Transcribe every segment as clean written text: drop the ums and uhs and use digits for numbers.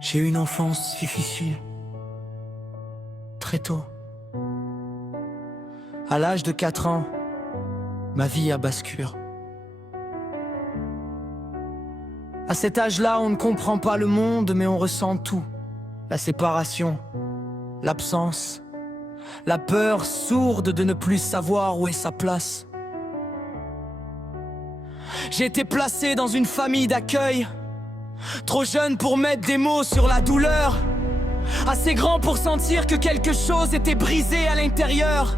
J'ai eu une enfance difficile, très tôt. À l'âge de 4 ans, ma vie a basculé. À cet âge-là, on ne comprend pas le monde, mais on ressent tout. La séparation, l'absence, la peur sourde de ne plus savoir où est sa place. J'ai été placé dans une famille d'accueil, trop jeune pour mettre des mots sur la douleur, assez grand pour sentir que quelque chose était brisé à l'intérieur,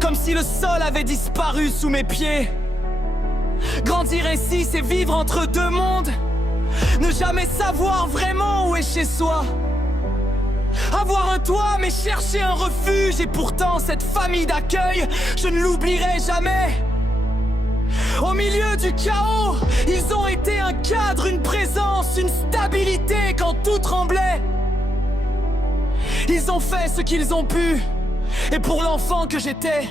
comme si le sol avait disparu sous mes pieds. Grandir ainsi, c'est vivre entre deux mondes, ne jamais savoir vraiment où est chez soi. Avoir un toit mais chercher un refuge, et pourtant cette famille d'accueil, je ne l'oublierai jamais. Au milieu du chaos, ils ont été un cadre, une présence, une stabilité quand tout tremblait. Ils ont fait ce qu'ils ont pu, et pour l'enfant que j'étais,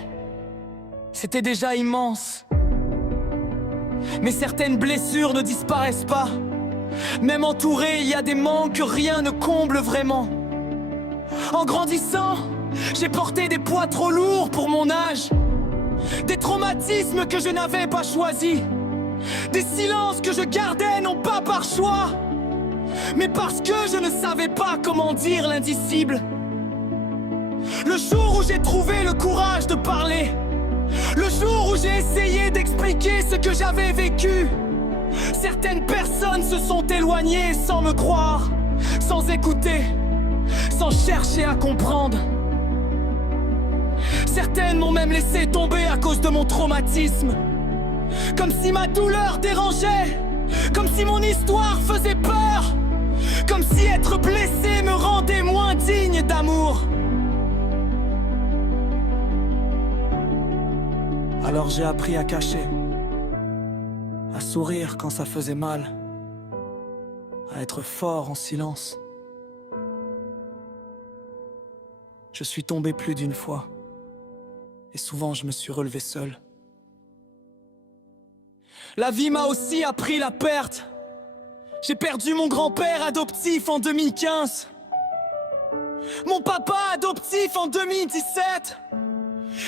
c'était déjà immense. Mais certaines blessures ne disparaissent pas. Même entouré, il y a des manques que rien ne comble vraiment. En grandissant, j'ai porté des poids trop lourds pour mon âge. Des traumatismes que je n'avais pas choisis. Des silences que je gardais non pas par choix, mais parce que je ne savais pas comment dire l'indicible. Le jour où j'ai trouvé le courage de parler, le jour où j'ai essayé d'expliquer ce que j'avais vécu, certaines personnes se sont éloignées sans me croire, sans écouter, sans chercher à comprendre. Certaines m'ont même laissé tomber à cause de mon traumatisme, comme si ma douleur dérangeait, comme si mon histoire faisait peur, comme si être blessé me rendait moins digne d'amour. Alors j'ai appris à cacher, à sourire quand ça faisait mal, à être fort en silence. Je suis tombé plus d'une fois, et souvent je me suis relevé seul. La vie m'a aussi appris la perte. J'ai perdu mon grand-père adoptif en 2015, mon papa adoptif en 2017,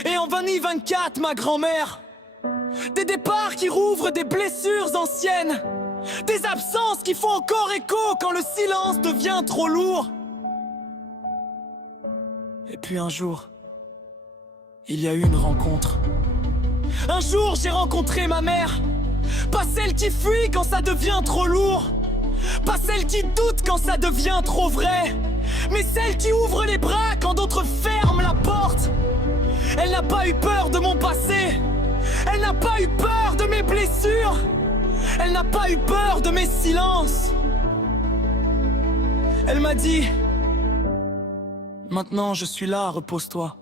et en 2024 ma grand-mère. Des départs qui rouvrent des blessures anciennes, des absences qui font encore écho quand le silence devient trop lourd. Et puis un jour, il y a eu une rencontre. Un jour j'ai rencontré ma mère. Pas celle qui fuit quand ça devient trop lourd, pas celle qui doute quand ça devient trop vrai, mais celle qui ouvre les bras quand d'autres ferment la porte. Elle n'a pas eu peur de mon passé, elle n'a pas eu peur de mes blessures, elle n'a pas eu peur de mes silences. Elle m'a dit: maintenant je suis là, repose-toi.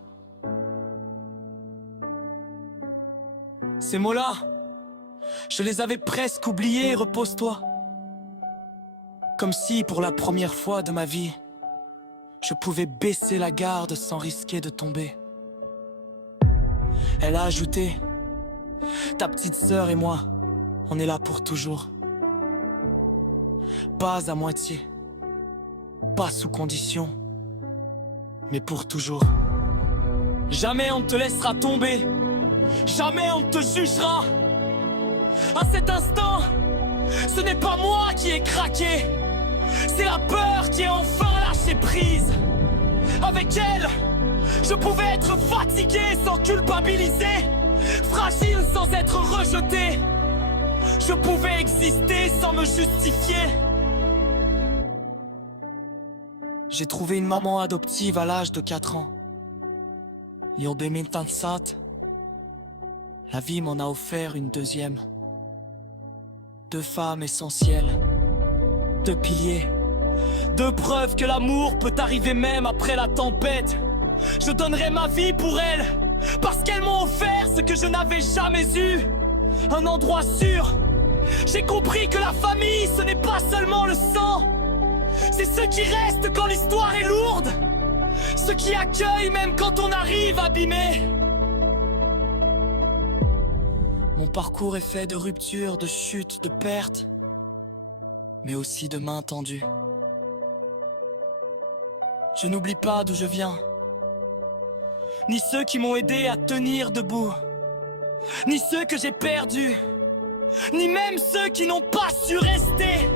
Ces mots-là, je les avais presque oubliés, repose-toi. Comme si, pour la première fois de ma vie, je pouvais baisser la garde sans risquer de tomber. Elle a ajouté: ta petite sœur et moi, on est là pour toujours. Pas à moitié, pas sous condition, mais pour toujours. Jamais on ne te laissera tomber, jamais on ne te jugera. À cet instant, ce n'est pas moi qui ai craqué, c'est la peur qui a enfin lâché prise. Avec elle, je pouvais être fatigué sans culpabiliser, fragile sans être rejeté. Je pouvais exister sans me justifier. J'ai trouvé une maman adoptive à l'âge de 4 ans. Et en 2027, la vie m'en a offert une deuxième. 2 femmes essentielles, 2 piliers, 2 preuves que l'amour peut arriver même après la tempête. Je donnerai ma vie pour elles, parce qu'elles m'ont offert ce que je n'avais jamais eu, un endroit sûr. J'ai compris que la famille, ce n'est pas seulement le sang, c'est ceux qui restent quand l'histoire est lourde, ceux qui accueillent même quand on arrive abîmé. Mon parcours est fait de ruptures, de chutes, de pertes, mais aussi de mains tendues. Je n'oublie pas d'où je viens, ni ceux qui m'ont aidé à tenir debout, ni ceux que j'ai perdus, ni même ceux qui n'ont pas su rester.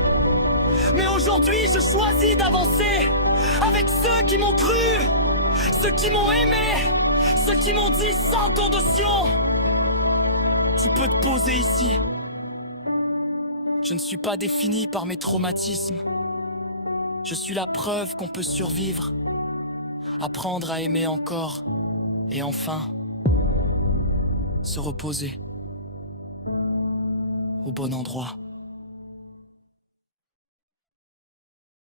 Mais aujourd'hui je choisis d'avancer avec ceux qui m'ont cru, ceux qui m'ont aimé, ceux qui m'ont dit sans condition: tu peux te poser ici. Je ne suis pas défini par mes traumatismes. Je suis la preuve qu'on peut survivre, apprendre à aimer encore, et enfin se reposer au bon endroit.